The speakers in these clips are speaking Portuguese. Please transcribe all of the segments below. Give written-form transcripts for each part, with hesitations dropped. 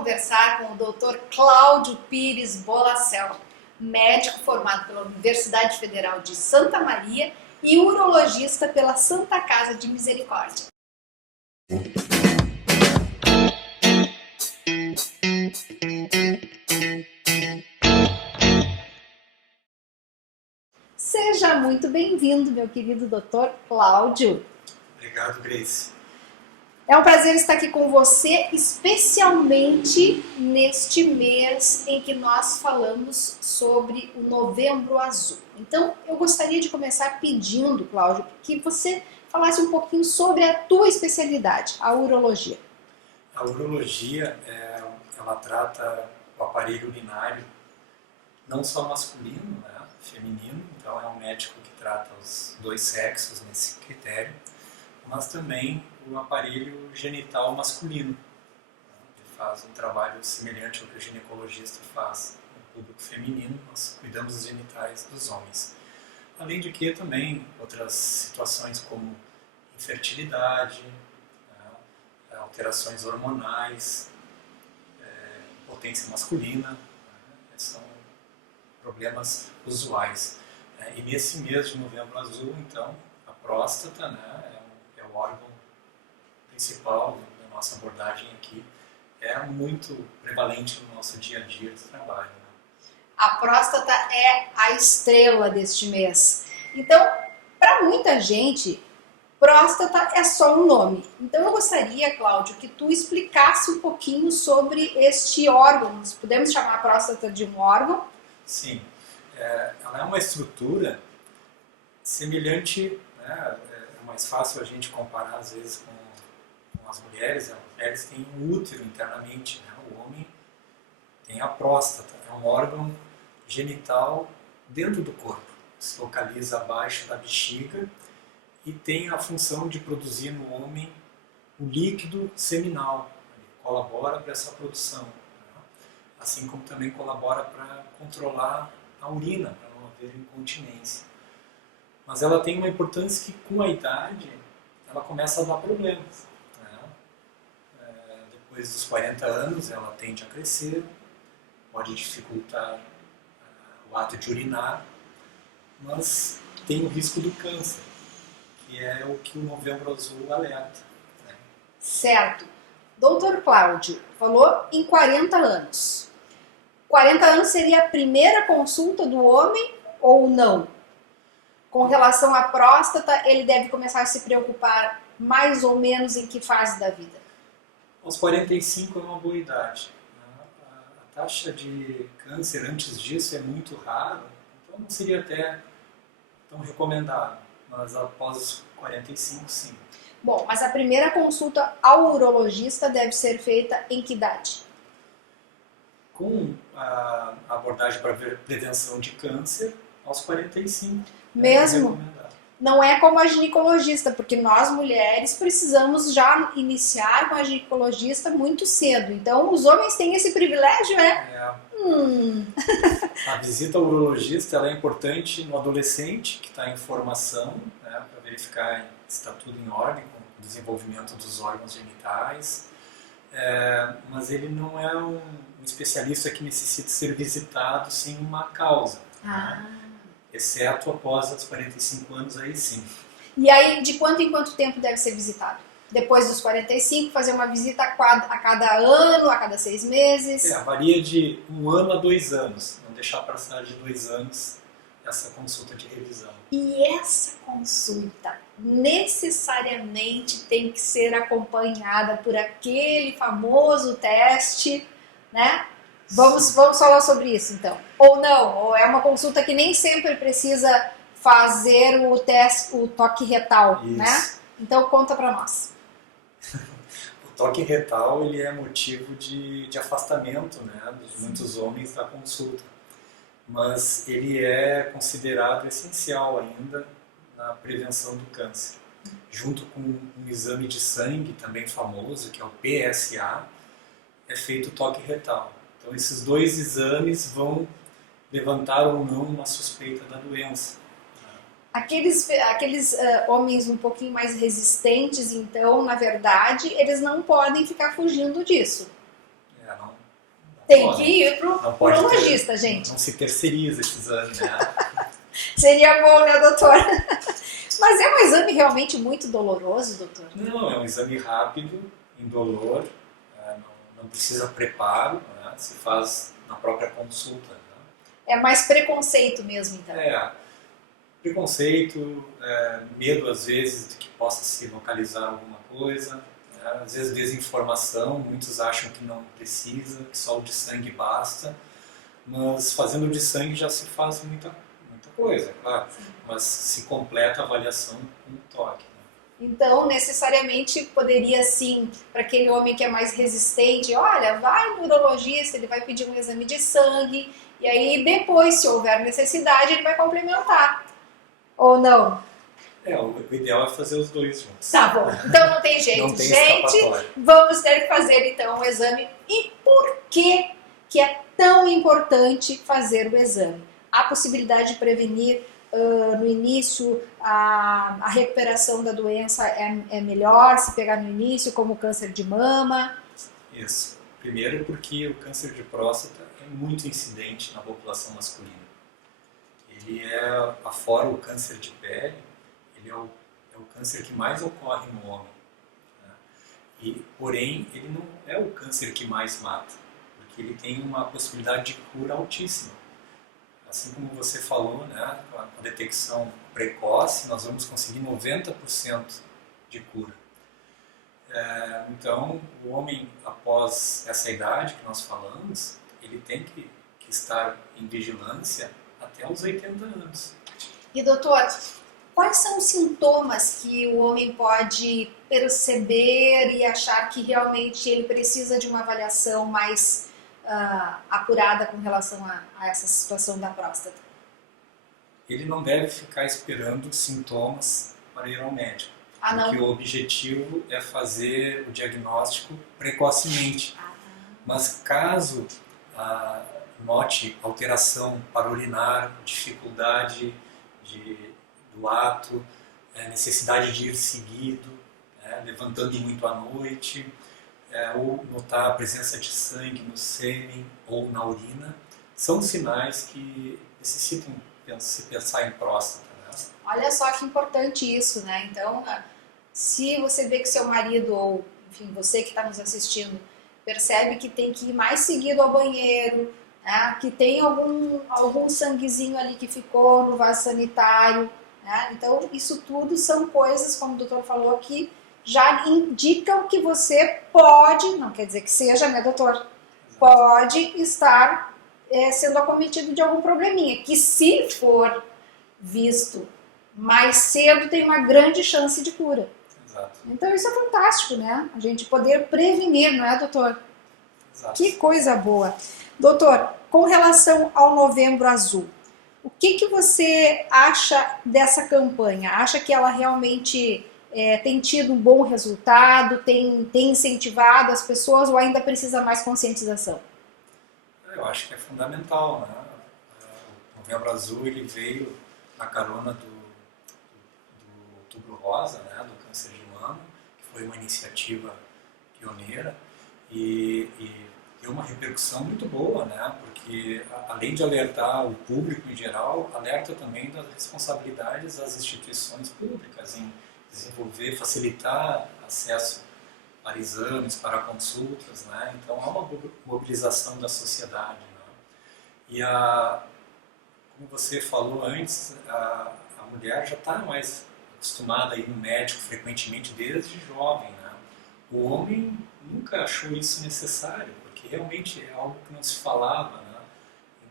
conversar com o Dr. Cláudio Pires Bolacel, médico formado pela Universidade Federal de Santa Maria e urologista pela Santa Casa de Misericórdia. Seja muito bem-vindo, meu querido Dr. Cláudio. Obrigado, Grace. É um prazer estar aqui com você, especialmente neste mês em que nós falamos sobre o Novembro Azul. Então, eu gostaria de começar pedindo, Cláudio, que você falasse um pouquinho sobre a tua especialidade, a urologia. A urologia, ela trata o aparelho urinário, não só masculino, né, feminino, então é um médico que trata os dois sexos nesse critério, mas também o aparelho genital masculino. Ele faz um trabalho semelhante ao que o ginecologista faz no público feminino, nós cuidamos dos genitais dos homens. Além de que também outras situações como infertilidade, né, alterações hormonais, potência masculina, são problemas usuais. E nesse mês de Novembro Azul, então, a próstata, né, é o órgão principal da nossa abordagem aqui, é muito prevalente no nosso dia a dia de trabalho. Né? A próstata é a estrela deste mês. Então, para muita gente, próstata é só um nome. Então eu gostaria, Cláudio, que tu explicasse um pouquinho sobre este órgão. Podemos chamar a próstata de um órgão? Sim, ela é uma estrutura semelhante, né, é mais fácil a gente comparar às vezes com as mulheres. As mulheres têm um útero internamente, né? O homem tem a próstata, é um órgão genital dentro do corpo, se localiza abaixo da bexiga e tem a função de produzir no homem o líquido seminal. Ele colabora para essa produção, né? Assim como também colabora para controlar a urina, para não haver incontinência. Mas ela tem uma importância que com a idade ela começa a dar problemas. Né? Depois dos 40 anos ela tende a crescer, pode dificultar o ato de urinar, mas tem o risco do câncer, que é o que o Novembro Azul alerta. Né? Certo. Doutor Cláudio falou em 40 anos. 40 anos seria a primeira consulta do homem ou não? Com relação à próstata, ele deve começar a se preocupar mais ou menos em que fase da vida? Aos 45 é uma boa idade. A taxa de câncer antes disso é muito rara, então não seria até tão recomendável, mas após os 45, sim. Bom, mas a primeira consulta ao urologista deve ser feita em que idade? Com a abordagem para prevenção de câncer, aos 45. Mesmo? Não é como a ginecologista, porque nós mulheres precisamos já iniciar com a ginecologista muito cedo. Então, os homens têm esse privilégio, né? A visita ao urologista ela é importante no adolescente que está em formação, né, para verificar se está tudo em ordem com o desenvolvimento dos órgãos genitais. Mas ele não é um especialista que necessita ser visitado sem uma causa. Né? Exceto após os 45 anos, aí sim. E aí, de quanto em quanto tempo deve ser visitado? Depois dos 45, fazer uma visita a cada ano, a cada 6 meses? Varia de 1 ano a 2 anos. Não deixar passar de 2 anos essa consulta de revisão. E essa consulta necessariamente tem que ser acompanhada por aquele famoso teste, né? Vamos falar sobre isso, então. Ou não, ou é uma consulta que nem sempre precisa fazer o teste, o toque retal, isso, né? Então conta para nós. O toque retal ele é motivo de afastamento, né, de muitos homens da consulta. Mas ele é considerado essencial ainda na prevenção do câncer. Junto com um exame de sangue também famoso, que é o PSA, é feito o toque retal. Então esses dois exames vão levantar ou não uma suspeita da doença. Aqueles homens um pouquinho mais resistentes, então, na verdade, eles não podem ficar fugindo disso. Tem que ir pro não pode urologista, gente. Não se terceiriza esse exame, né? Seria bom, né, doutor? Mas é um exame realmente muito doloroso, doutor? Não, é um exame rápido, indolor, não precisa preparo, né? Se faz na própria consulta. Né? É mais preconceito mesmo, então. Preconceito, medo às vezes de que possa se localizar alguma coisa, né? Às vezes desinformação, muitos acham que não precisa, que só o de sangue basta, mas fazendo o de sangue já se faz muita coisa, claro, mas se completa a avaliação com um toque. Né? Então, necessariamente, poderia sim, para aquele homem que é mais resistente, olha, vai no urologista, ele vai pedir um exame de sangue, e aí depois, se houver necessidade, ele vai complementar. Ou não? O ideal é fazer os dois juntos. Tá bom, então não tem jeito. Não tem gente, escapatória. vamos ter que fazer então o exame. E por que é tão importante fazer o exame? Há possibilidade de prevenir no início, a recuperação da doença é melhor se pegar no início, como o câncer de mama? Isso. Primeiro porque o câncer de próstata é muito incidente na população masculina. Ele é, afora o câncer de pele, ele é o câncer que mais ocorre no homem. Né? Porém, ele não é o câncer que mais mata, porque ele tem uma possibilidade de cura altíssima. Assim como você falou, né, com a detecção precoce, nós vamos conseguir 90% de cura. Então, o homem, após essa idade que nós falamos, ele tem que estar em vigilância até os 80 anos. E doutor, quais são os sintomas que o homem pode perceber e achar que realmente ele precisa de uma avaliação mais apurada com relação a essa situação da próstata? Ele não deve ficar esperando sintomas para ir ao médico. Não? Porque o objetivo é fazer o diagnóstico precocemente. Mas caso note alteração para urinar, dificuldade do ato, necessidade de ir seguido, levantando muito à noite, ou notar a presença de sangue no sêmen ou na urina, são sinais que necessitam se pensar em próstata. Né? Olha só que importante isso, né? Então, se você vê que seu marido, ou enfim, você que está nos assistindo, percebe que tem que ir mais seguido ao banheiro, né? Que tem algum sanguezinho ali que ficou no vaso sanitário, né? Então, isso tudo são coisas, como o doutor falou aqui, já indicam que você pode, não quer dizer que seja, né, doutor? Exato. Pode estar sendo acometido de algum probleminha, que se for visto mais cedo, tem uma grande chance de cura. Exato. Então isso é fantástico, né? A gente poder prevenir, não é, doutor? Exato. Que coisa boa. Doutor, com relação ao Novembro Azul, o que você acha dessa campanha? Acha que ela realmente tem tido um bom resultado, tem incentivado as pessoas ou ainda precisa mais conscientização? Eu acho que é fundamental, né? O Novembro Azul ele veio na carona do Outubro Rosa, né? Do câncer de mama, que foi uma iniciativa pioneira e deu uma repercussão muito boa, né? Porque além de alertar o público em geral, alerta também das responsabilidades das instituições públicas em desenvolver, facilitar acesso para exames, para consultas, né? Então há uma mobilização da sociedade, né? E como você falou antes, a mulher já está mais acostumada a ir no médico frequentemente desde jovem, né? O homem nunca achou isso necessário, porque realmente é algo que não se falava, né?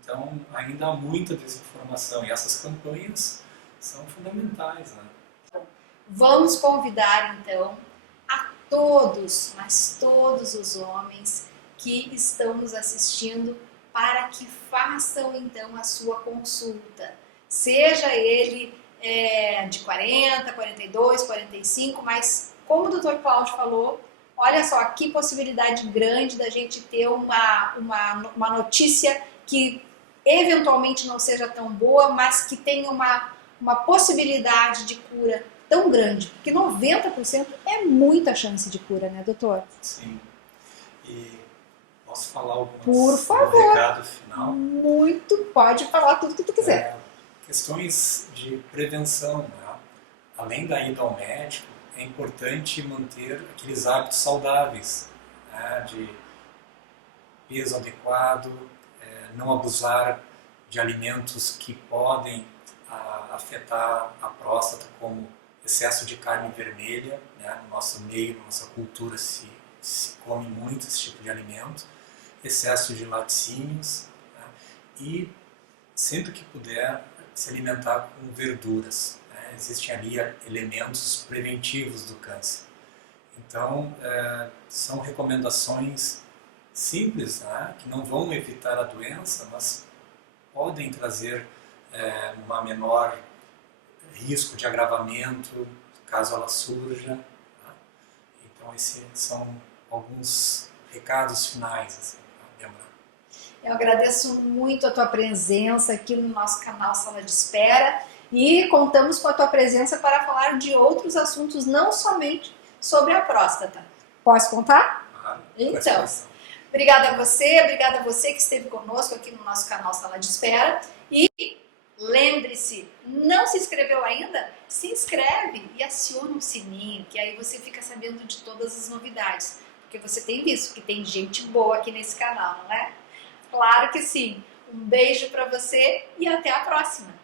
Então ainda há muita desinformação e essas campanhas são fundamentais, né? Vamos convidar então a todos, mas todos os homens que estão nos assistindo para que façam então a sua consulta. Seja ele de 40, 42, 45, mas como o Dr. Cláudio falou, olha só que possibilidade grande da gente ter uma notícia que eventualmente não seja tão boa, mas que tenha uma possibilidade de cura tão grande, porque 90% é muita chance de cura, né, doutor? Sim. E Posso falar Por alguns favor. recado final? Muito, pode falar tudo que tu quiser. Questões de prevenção, né? Além da ida ao médico, é importante manter aqueles hábitos saudáveis, né? De peso adequado, não abusar de alimentos que podem afetar a próstata, como excesso de carne vermelha, né? No nosso meio, na nossa cultura se come muito esse tipo de alimento, excesso de laticínios, né? E sempre que puder se alimentar com verduras, né? Existem ali elementos preventivos do câncer. Então, são recomendações simples, né? Que não vão evitar a doença, mas podem trazer uma menor risco de agravamento caso ela surja. Né? Então, esses são alguns recados finais, assim, para lembrar. Eu agradeço muito a tua presença aqui no nosso canal Sala de Espera e contamos com a tua presença para falar de outros assuntos, não somente sobre a próstata. Posso contar? Então, obrigada a você que esteve conosco aqui no nosso canal Sala de Espera. E lembre-se, não se inscreveu ainda? Se inscreve e aciona o sininho, que aí você fica sabendo de todas as novidades. Porque você tem visto que tem gente boa aqui nesse canal, não é? Claro que sim. Um beijo para você e até a próxima!